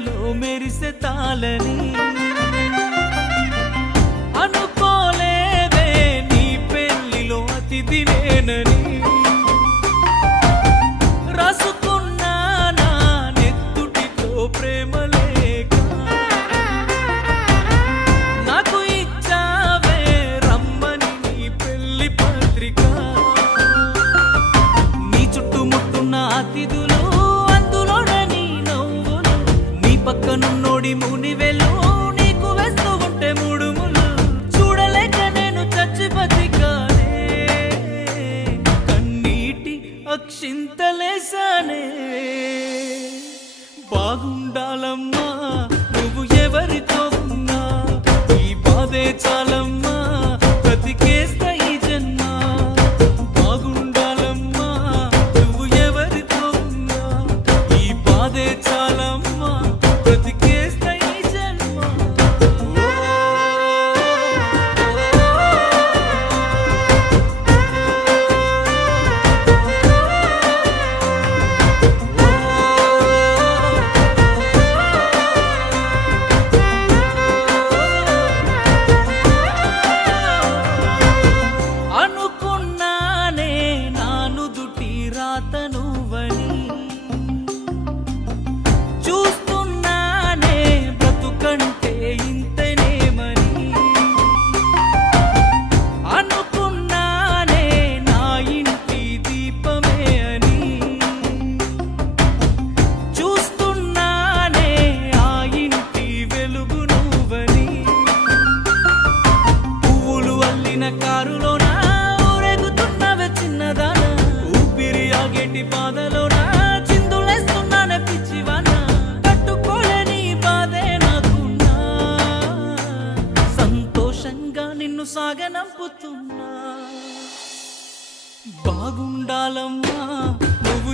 మెడలో మెరిసే తాళని అనుకోలేదే నీ పెళ్లిలో అతిథి నేనని రాసుకున్నా నా నెత్తుటితో ప్రేమ లేక నాకు ఇచ్చావే రమ్మని నీ పెళ్లి పత్రిక నీ చుట్టుముట్టున్న అతిథులు అందులోనే నీ నవ్వులు నీ పక్కనున్నోడి మునివెలు నీకు వేస్తూ ఉంటే ముడుములు చూడలేక నేను చచ్చి బతికానే కన్నీటి అక్షింతలేసానే బాగుండాలమ్మా నువ్వు ఎవరితో ఉన్నా ఈ బాధే చాలమ్మా బ్రతికేస్తా ఈ జన్మ బాగుండాలమ్మా నువ్వు ఎవరితో ఉన్నా ఈ బాధే చాలమ్మా బ్రతికేస్తా ఈ జన్మ అనుకున్నానే నాను దుటి రాత నువ్వని చూస్తున్నానే బ్రతుకంటే ఇంతనేమని అనుకున్నానే నా ఇంటి దీపమే అని చూస్తున్నానే ఆ ఇంటి వెలుగు నువ్వని పువ్వులు అల్లిన కారులోన ఊరేగుతున్నవే చిన్నదాన ఊపిరి ఆగేటి బాధలోన చిందులేస్తున్నానే పిచ్చివాన తట్టుకోలేని బాధే నాకున్నా సంతోషంగా నిన్ను సాగనంపుతున్నా బాగుండాలమ్మా నువ్వు